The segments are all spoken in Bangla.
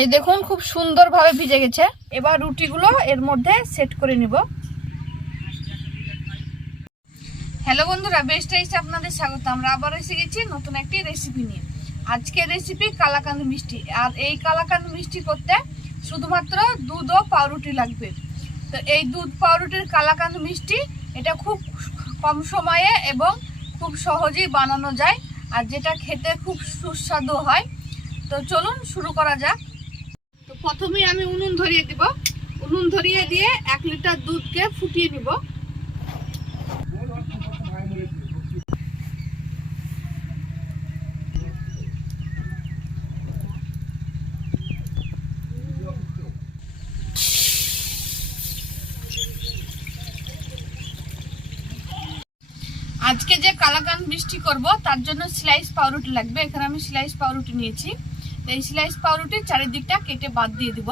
এই দেখুন, খুব সুন্দরভাবে ভিজে গেছে। এবার রুটিগুলো এর মধ্যে সেট করে নিব। হ্যালো বন্ধুরা বেস্ট এসে আপনাদের স্বাগত। আমরা আবার এসে গেছি নতুন একটি রেসিপি নিয়ে। আজকের রেসিপি কালাকান্দ মিষ্টি। আর এই কালাকান্দ মিষ্টি করতে শুধুমাত্র দুধ ও পাউরুটি লাগবে। তো এই দুধ পাউরুটির কালাকান্দ মিষ্টি, এটা খুব কম সময়ে এবং খুব সহজেই বানানো যায়। আর যেটা খেতে খুব সুস্বাদু হয়। তো চলুন শুরু করা যাক। তো প্রথমেই আমি উনুন ধরিয়ে দিব। উনুন ধরিয়ে দিয়ে এক লিটার দুধকে ফুটিয়ে নিব। আজকে যে কালাকান মিষ্টি করব, তার জন্য স্লাইস পাউরুটি লাগবে। এখানে আমি স্লাইস পাউরুটি নিয়েছি। এই স্লাইস পাউরুটির চারিদিকটা কেটে বাদ দিয়ে দিব।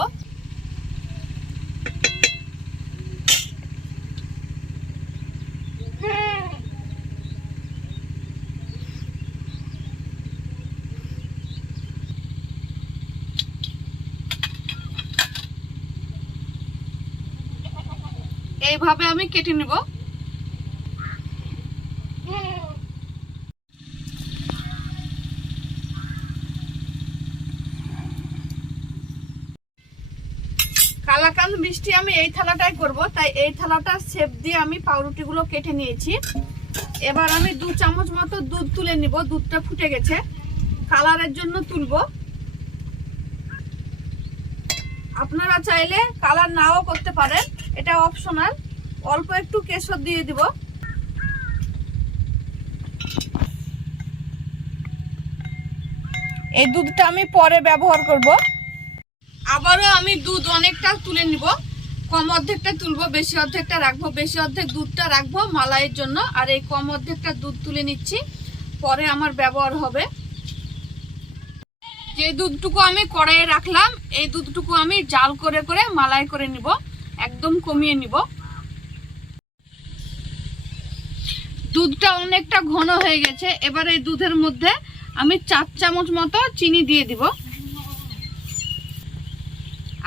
এইভাবে আমি কেটে নেব। কালাকান্দ মিষ্টি আমি এই থালাটাই করব। তাই এই থালাটার শেপ দিয়ে আমি পাউরুটিগুলো কেটে নিয়েছি। এবার আমি দু চামচ মতো দুধ তুলে নিব। দুধটা ফুটে গেছে। কালারের জন্য তুলব। আপনারা চাইলে কালার নাও করতে পারেন। এটা অপশনাল। অল্প একটু কেশর দিয়ে দিব। এই দুধটা আমি পরে ব্যবহার করব। আবারও আমি দুধ অনেকটা তুলে নিব। কম অর্ধেকটা তুলবো, বেশি অর্ধেকটা রাখব, বেশি অর্ধেক দুধটা রাখব মালাইয়ের জন্য। আর এই কম অর্ধেকটা দুধ তুলে নিচ্ছি, পরে আমার ব্যবহার হবে। যে দুধটুকু আমি কড়াইয়ে রাখলাম, এই দুধটুকু আমি জাল করে করে মালাই করে নিব, একদম কমিয়ে নিব। দুধটা অনেকটা ঘন হয়ে গেছে, এবার এই দুধের মধ্যে আমি চার চামচ মতো চিনি দিয়ে দিব।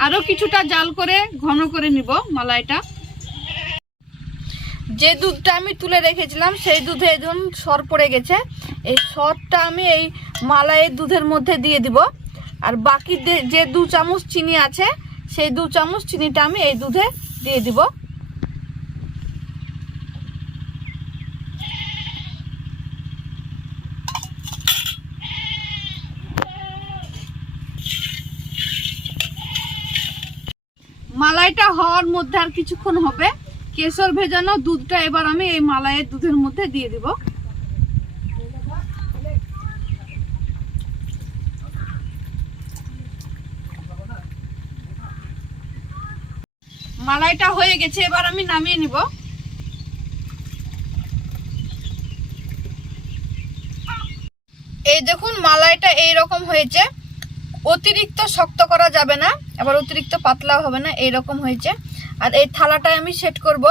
আরও কিছুটা জাল করে ঘন করে নিব মালাইটা। যে দুধটা আমি তুলে রেখেছিলাম, সেই দুধে এখন সর পড়ে গেছে। এই সরটা আমি এই মালাইয়ের দুধের মধ্যে দিয়ে দিব। আর বাকি যে দু চামচ চিনি আছে, সেই দু চামচ চিনিটা আমি এই দুধে দিয়ে দিব। মালাইটা হওয়ার মধ্যে আর কিছুক্ষণ হবে। কেশর ভেজানো দুধটা এবার আমি এই মালাইয়ের দুধের মধ্যে দিয়ে দিব। মালাইটা হয়ে গেছে, এবার আমি নামিয়ে নিব। এই দেখুন, মালাইটা এই রকম হয়েছে। অতিরিক্ত শক্ত করা যাবে না, আবার অতিরিক্ত পাতলাও হবে না এই রকম হয়েছে। আর এই থালাটায় আমি সেট করব।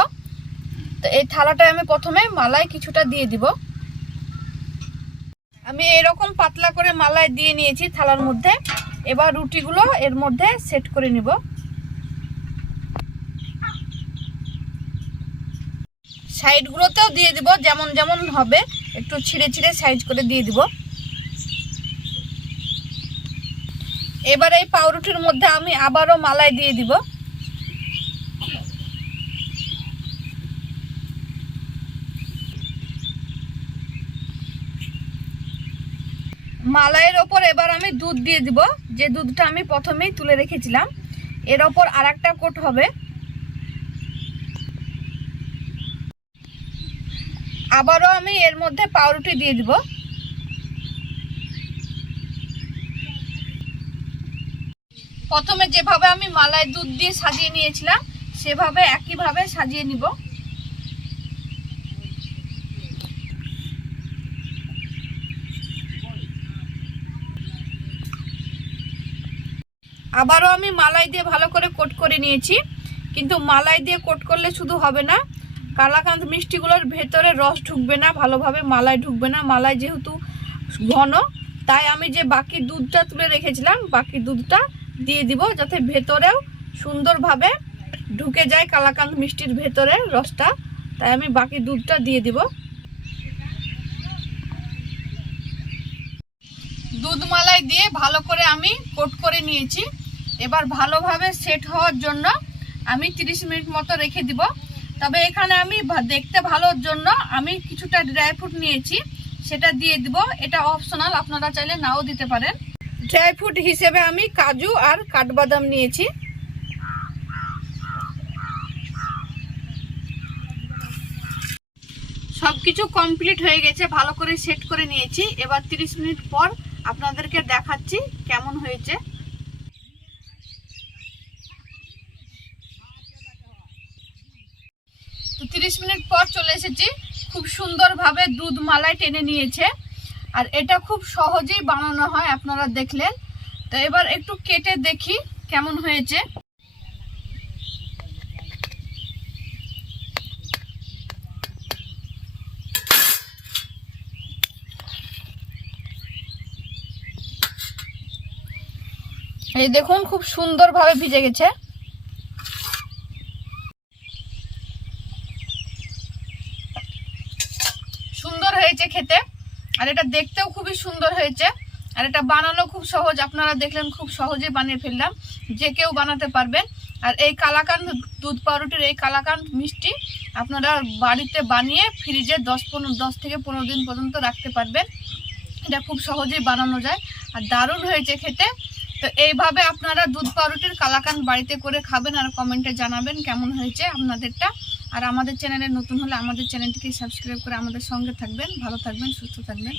তো এই থালাটায় আমি প্রথমে মালায় কিছুটা দিয়ে দিব। আমি এরকম পাতলা করে মালাই দিয়ে নিয়েছি থালার মধ্যে। এবার রুটিগুলো এর মধ্যে সেট করে নিব। সাইডগুলোতেও দিয়ে দিব, যেমন যেমন হবে, একটু ছিঁড়ে ছিঁড়ে সাইজ করে দিয়ে দিব। এবার এই পাউরুটির মধ্যে আমি আবারও মালাই দিয়ে দিব। মালাইয়ের ওপর এবার আমি দুধ দিয়ে দিব। যে দুধটা আমি প্রথমেই তুলে রেখেছিলাম, এর ওপর আর একটা কোট হবে। আবারও আমি এর মধ্যে পাউরুটি দিয়ে দিব। প্রথমে যেভাবে আমি মালাই দুধ দিয়ে সাজিয়ে নিয়েছিলাম, সেভাবে একইভাবে সাজিয়ে নিব। আবারও আমি মালাই দিয়ে ভালো করে কোট করে নিয়েছি, কিন্তু মালাই দিয়ে কোট করলে শুধু হবে না, কালাকাঁদ মিষ্টিগুলোর ভেতরে রস ঢুকবে না, ভালোভাবে মালাই ঢুকবে না। মালাই যেহেতু ঘন, তাই আমি যে বাকি দুধটা তুলে রেখেছিলাম, বাকি দুধটা দিয়ে দিব যাতে ভেতরেও সুন্দরভাবে ঢুকে যায় কালাকান্দ মিষ্টির ভেতরে রসটা। তাই আমি বাকি দুধটা দিয়ে দিব। দুধ মালাই দিয়ে ভালো করে আমি কোট করে নিয়েছি। এবার ভালোভাবে সেট হওয়ার জন্য আমি 30 মিনিট মতো রেখে দিব। তবে এখানে আমি দেখতে ভালোর জন্য আমি কিছুটা ড্রাই ফ্রুট নিয়েছি, সেটা দিয়ে দিব। এটা অপশনাল, আপনারা চাইলে নাও দিতে পারেন। ড্রাই ফ্রুট হিসেবে আমি কাজু আর কাঠবাদাম নিয়েছি। সব কিছু কমপ্লিট হয়ে গেছে, ভালো করে সেট করে নিয়েছি। এবার 30 মিনিট পর আপনাদেরকে দেখাচ্ছি কেমন হয়েছে। তো 30 মিনিট পর চলে এসেছি। খুব সুন্দরভাবে দুধ মালাই টেনে নিয়েছে। আর এটা খুব সহজেই বানানো হয়, আপনারা দেখলেন। তো এবার একটু কেটে দেখি কেমন হয়েছে। এই দেখুন, খুব সুন্দরভাবে ভিজে গেছে। সুন্দর হয়েছে খেতে। আর এটা দেখতেও খুবই সুন্দর হয়েছে। আর এটা বানানো খুব সহজ, আপনারা দেখলেন খুব সহজে বানিয়ে ফেললাম। যে কেউ বানাতে পারবেন। আর এই কালাকান্দ দুধ পাউরুটির এই কালাকান্দ মিষ্টি আপনারা বাড়িতে বানিয়ে ফ্রিজে দশ পনেরো, দশ থেকে পনেরো দিন পর্যন্ত রাখতে পারবেন। এটা খুব সহজেই বানানো যায় আর দারুণ হয়েছে খেতে। তো এইভাবে আপনারা দুধ পাউরুটির কালাকান্দ বাড়িতে করে খাবেন আর কমেন্টে জানাবেন কেমন হয়েছে আপনাদেরটা। আর আমাদের চ্যানেলে নতুন হলে আমাদের চ্যানেলটিকে সাবস্ক্রাইব করে আমাদের সঙ্গে থাকবেন, ভালো থাকবেন, সুস্থ থাকবেন।